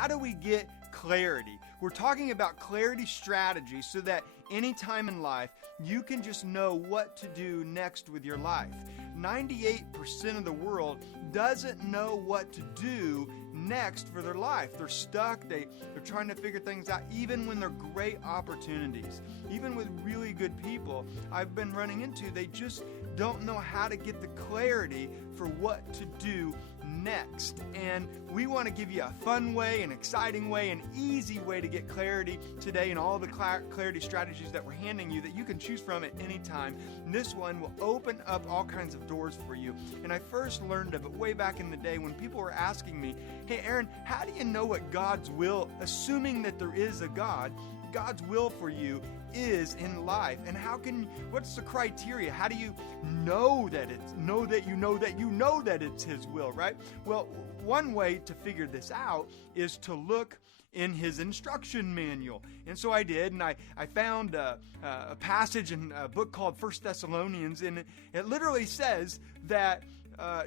How do we get clarity? We're talking about clarity strategy so that any time in life, you can just know what to do next with your life. 98% of the world doesn't know what to do next for their life. They're stuck. They're trying to figure things out, even when they're great opportunities. Even with really good people I've been running into, they just don't know how to get the clarity for what to do next. And we want to give you a fun way, an exciting way, an easy way to get clarity today, and all the clarity strategies that we're handing you that you can choose from at any time. And this one will open up all kinds of doors for you. And I first learned of it way back in the day when people were asking me, hey Aaron, how do you know what God's will, assuming that there is a God, God's will for you is in life, and what's the criteria? How do you know that it's His will, right? Well, one way to figure this out is to look in His instruction manual. And so I did, and I found a passage in a book called 1 Thessalonians, and it literally says that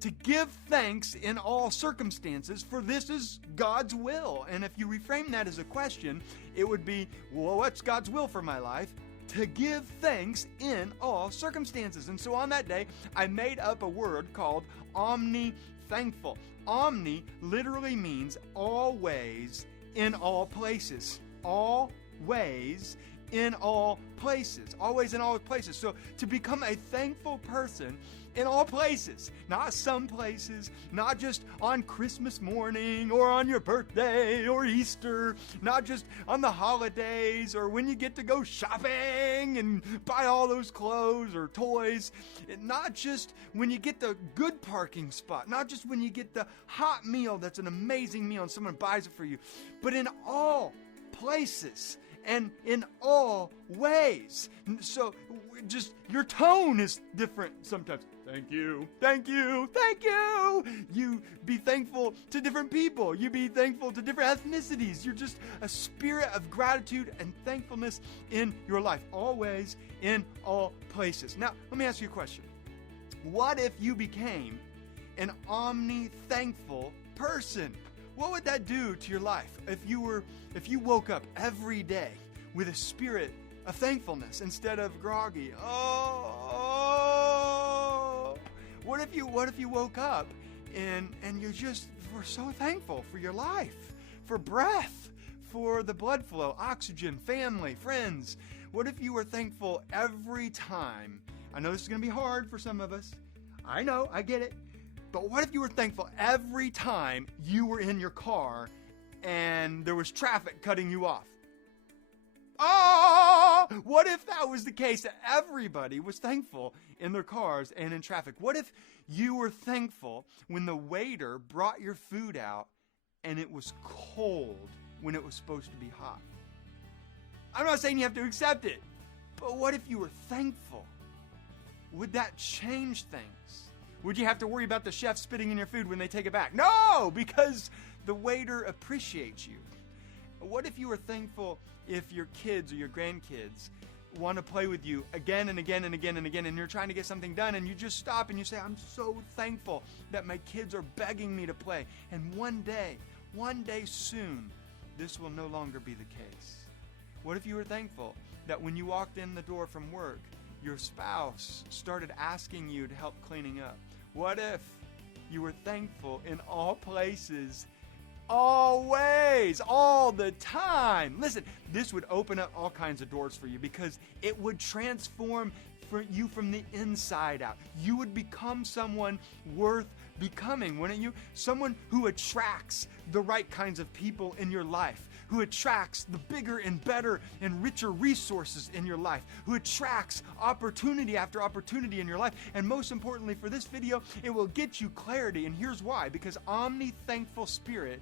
to give thanks in all circumstances, for this is God's will. And if you reframe that as a question, it would be, well, what's God's will for my life? To give thanks in all circumstances. And so on that day, I made up a word called omni-thankful. Omni literally means always in all places. Always in all places. Always in all places. So to become a thankful person in all places, not some places, not just on Christmas morning or on your birthday or Easter, not just on the holidays or when you get to go shopping and buy all those clothes or toys, not just when you get the good parking spot, not just when you get the hot meal that's an amazing meal and someone buys it for you, but in all places and in all ways. So just your tone is different sometimes. Thank you, thank you, thank you. You be thankful to different people. You be thankful to different ethnicities. You're just a spirit of gratitude and thankfulness in your life. Always, in all places. Now, let me ask you a question. What if you became an omni-thankful person? What would that do to your life if you woke up every day with a spirit of thankfulness instead of groggy? What if you woke up and you just were so thankful for your life, for breath, for the blood flow, oxygen, family, friends? What if you were thankful every time? I know this is going to be hard for some of us. I know, I get it. But what if you were thankful every time you were in your car and there was traffic cutting you off? What if that was the case, that everybody was thankful in their cars and in traffic? What if you were thankful when the waiter brought your food out and it was cold when it was supposed to be hot? I'm not saying you have to accept it, but what if you were thankful? Would that change things? Would you have to worry about the chef spitting in your food when they take it back? No, because the waiter appreciates you. What if you were thankful if your kids or your grandkids want to play with you again and again and again and again, and you're trying to get something done, and you just stop and you say, I'm so thankful that my kids are begging me to play. And one day soon, this will no longer be the case. What if you were thankful that when you walked in the door from work, your spouse started asking you to help cleaning up? What if you were thankful in all places, always, all the time? Listen, this would open up all kinds of doors for you because it would transform for you from the inside out. You would become someone worth becoming, wouldn't you? Someone who attracts the right kinds of people in your life, who attracts the bigger and better and richer resources in your life, who attracts opportunity after opportunity in your life. And most importantly for this video, it will get you clarity. And here's why: because omni-thankful spirit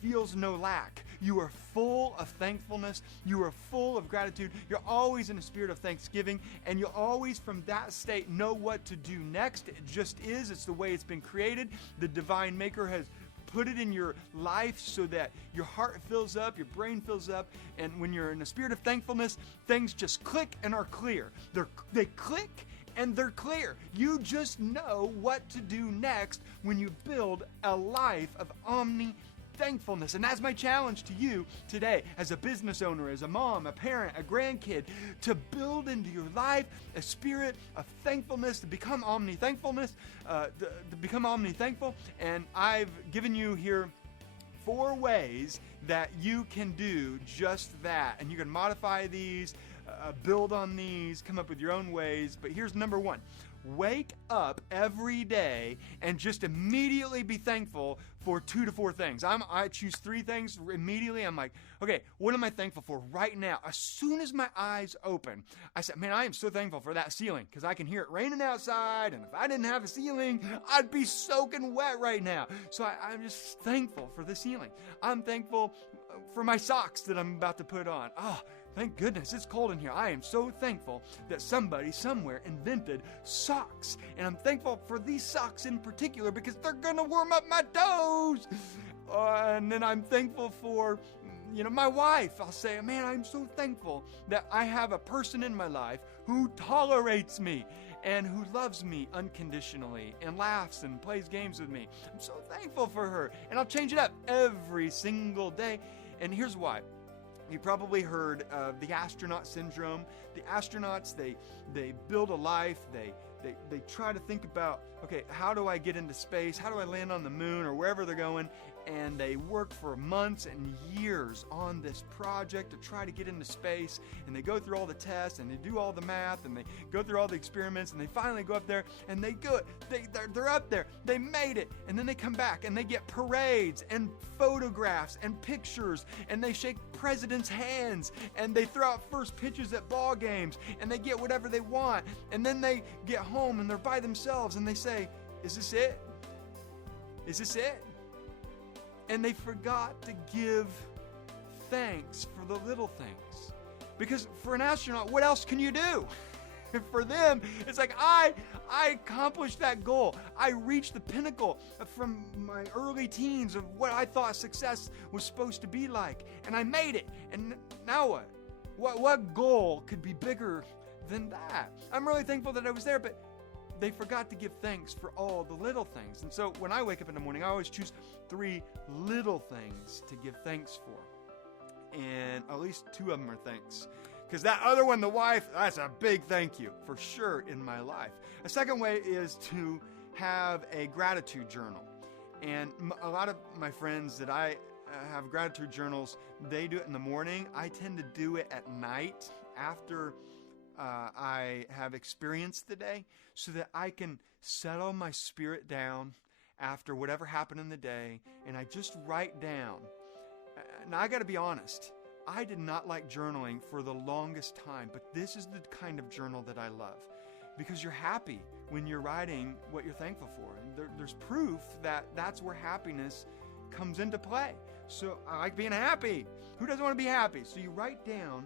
feels no lack. You are full of thankfulness. You are full of gratitude. You're always in a spirit of thanksgiving, and you'll always from that state know what to do next. It just is. It's the way it's been created. The divine maker has put it in your life so that your heart fills up, your brain fills up, and when you're in a spirit of thankfulness, things just click and are clear. They click and they're clear. You just know what to do next when you build a life of omni-thankfulness. thankfulness. And that's my challenge to you today as a business owner, as a mom, a parent, a grandkid, to build into your life a spirit of thankfulness, to become omni-thankfulness, to become omni-thankful. And I've given you here 4 ways that you can do just that. And you can modify these, build on these, come up with your own ways. But here's number 1. Wake up every day and just immediately be thankful for 2 to 4 things. I choose 3 things immediately. I'm like, okay, what am I thankful for right now? As soon as my eyes open, I said, man, I am so thankful for that ceiling because I can hear it raining outside. And if I didn't have a ceiling, I'd be soaking wet right now. So I'm just thankful for the ceiling. I'm thankful for my socks that I'm about to put on. Oh, thank goodness it's cold in here. I am so thankful that somebody somewhere invented socks. And I'm thankful for these socks in particular because they're going to warm up my toes. And then I'm thankful for, my wife. I'll say, man, I'm so thankful that I have a person in my life who tolerates me and who loves me unconditionally and laughs and plays games with me. I'm so thankful for her. And I'll change it up every single day. And here's why. You probably heard of the astronaut syndrome. The astronauts, they build a life. They try to think about, okay, how do I get into space? How do I land on the moon or wherever they're going? And they work for months and years on this project to try to get into space. And they go through all the tests and they do all the math and they go through all the experiments and they finally go up there and they go. They're up there. They made it. And then they come back and they get parades and photographs and pictures and they shake presidents' hands and they throw out first pitches at ball games and they get whatever they want. And then they get home and they're by themselves and they say, is this it? Is this it? And they forgot to give thanks for the little things. Because for an astronaut, what else can you do? For them, it's like, I accomplished that goal. I reached the pinnacle from my early teens of what I thought success was supposed to be like. And I made it. And now what? What goal could be bigger than that? I'm really thankful that I was there, but they forgot to give thanks for all the little things. And so when I wake up in the morning, I always choose 3 little things to give thanks for. And at least 2 of them are thanks. Because that other one, the wife, that's a big thank you for sure in my life. A second way is to have a gratitude journal. And a lot of my friends that I have gratitude journals, they do it in the morning. I tend to do it at night after I have experienced the day so that I can settle my spirit down after whatever happened in the day and I just write down. Now I got to be honest. I did not like journaling for the longest time, but this is the kind of journal that I love because you're happy when you're writing what you're thankful for. And there's proof that that's where happiness comes into play. So I like being happy. Who doesn't want to be happy? So you write down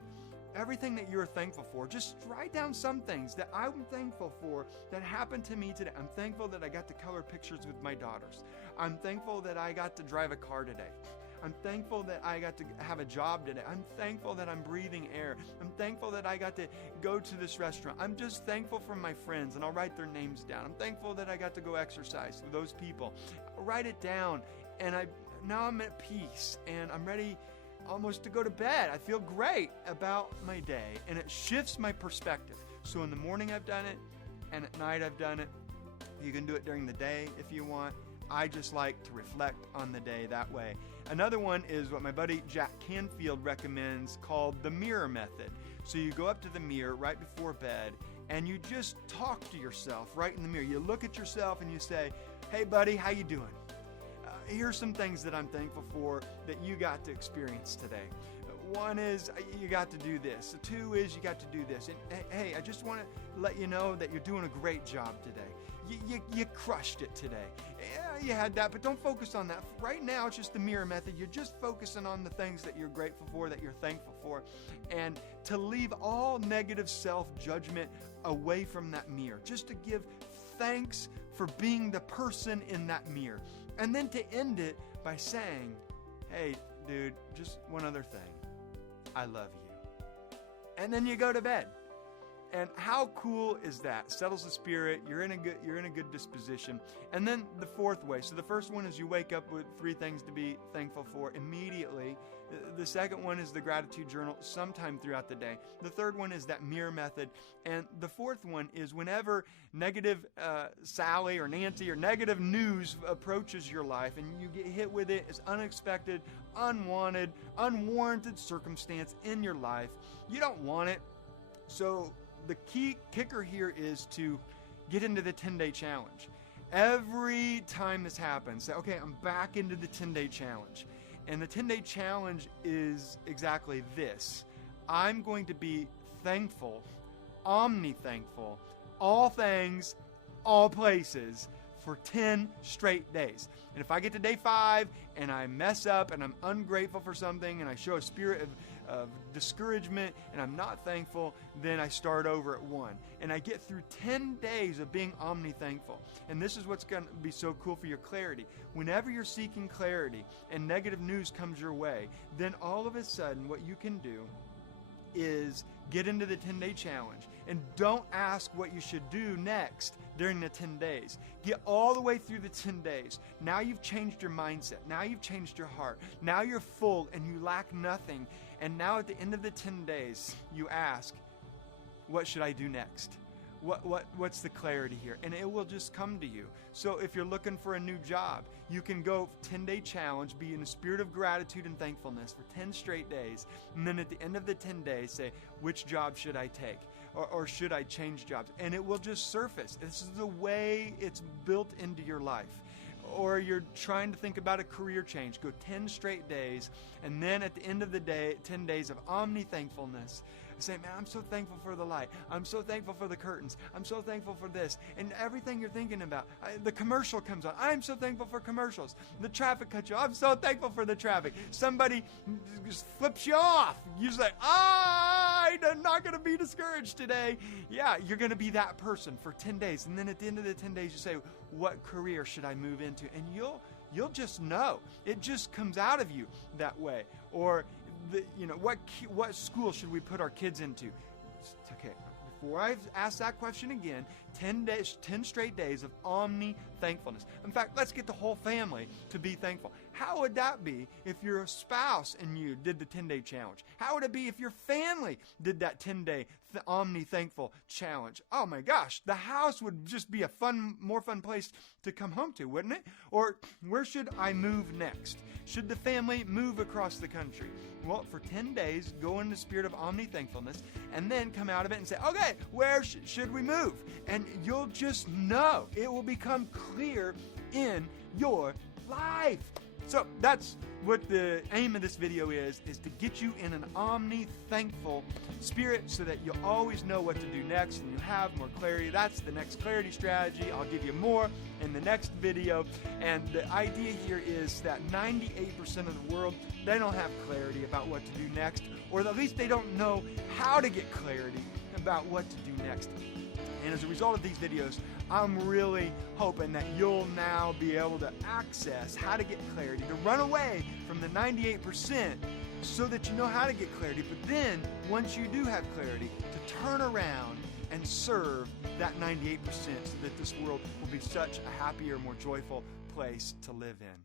everything that you're thankful for. Just write down some things that I'm thankful for that happened to me today. I'm thankful that I got to color pictures with my daughters. I'm thankful that I got to drive a car today. I'm thankful that I got to have a job today. I'm thankful that I'm breathing air. I'm thankful that I got to go to this restaurant. I'm just thankful for my friends, and I'll write their names down. I'm thankful that I got to go exercise with those people. I'll write it down, and now I'm at peace, and I'm ready almost to go to bed. I feel great about my day, and it shifts my perspective. So in the morning I've done it, and at night I've done it. You can do it during the day if you want. I just like to reflect on the day that way. Another one is what my buddy Jack Canfield recommends called the mirror method. So you go up to the mirror right before bed and you just talk to yourself right in the mirror. You look at yourself and you say, hey buddy, how you doing? Here's some things that I'm thankful for that you got to experience today. 1 is you got to do this. 2 is you got to do this. And hey, I just want to let you know that you're doing a great job today. You crushed it today. Yeah, you had that, but don't focus on that. Right now, it's just the mirror method. You're just focusing on the things that you're grateful for, that you're thankful for, and to leave all negative self-judgment away from that mirror. Just to give thanks for being the person in that mirror. And then to end it by saying, hey, dude, just one other thing. I love you. And then you go to bed. And how cool is that? Settles the spirit. You're in a good disposition. And then the fourth way. So the first one is you wake up with 3 things to be thankful for immediately. The second one is the gratitude journal sometime throughout the day. The third one is that mirror method. And the fourth one is whenever negative Sally or Nancy or negative news approaches your life and you get hit with it as unexpected, unwanted, unwarranted circumstance in your life, you don't want it. So the key kicker here is to get into the 10-day challenge. Every time this happens, say, okay, I'm back into the 10-day challenge. And the 10-day challenge is exactly this. I'm going to be thankful, omni-thankful, all things, all places, for 10 straight days. And if I get to day 5 and I mess up and I'm ungrateful for something and I show a spirit of discouragement and I'm not thankful, then I start over at 1. And I get through 10 days of being omni-thankful. And this is what's going to be so cool for your clarity. Whenever you're seeking clarity and negative news comes your way, then all of a sudden what you can do is get into the 10-day challenge and don't ask what you should do next during the 10 days. Get all the way through the 10 days. Now you've changed your mindset. Now you've changed your heart. Now you're full and you lack nothing. And now at the end of the 10 days, you ask, what should I do next? What's the clarity here? And it will just come to you. So if you're looking for a new job, you can go 10-day challenge, be in a spirit of gratitude and thankfulness for 10 straight days. And then at the end of the 10 days, say, which job should I take? Or should I change jobs? And it will just surface. This is the way it's built into your life. Or you're trying to think about a career change, go 10 straight days, and then at the end of the day, 10 days of omni-thankfulness, say, man, I'm so thankful for the light. I'm so thankful for the curtains. I'm so thankful for this. And everything you're thinking about. The commercial comes on. I'm so thankful for commercials. The traffic cuts you off. I'm so thankful for the traffic. Somebody just flips you off. You're like, I'm not going to be discouraged today. Yeah, you're going to be that person for 10 days. And then at the end of the 10 days, you say, what career should I move into? And you'll just know. It just comes out of you that way. Or what school should we put our kids into? Okay, before I ask that question again, 10 straight days of omni-thankfulness. In fact, let's get the whole family to be thankful. How would that be if your spouse and you did the 10-day challenge? How would it be if your family did that 10-day omni-thankful challenge? Oh my gosh, the house would just be a more fun place to come home to, wouldn't it? Or where should I move next? Should the family move across the country? Well, for 10 days, go in the spirit of omni-thankfulness and then come out of it and say, okay, where should we move? And you'll just know. It will become clear in your life. So that's what the aim of this video is to get you in an omni-thankful spirit so that you'll always know what to do next and you have more clarity. That's the next clarity strategy. I'll give you more in the next video. And the idea here is that 98% of the world, they don't have clarity about what to do next, or at least they don't know how to get clarity about what to do next. And as a result of these videos, I'm really hoping that you'll now be able to access how to get clarity, to run away from the 98% so that you know how to get clarity. But then, once you do have clarity, to turn around and serve that 98% so that this world will be such a happier, more joyful place to live in.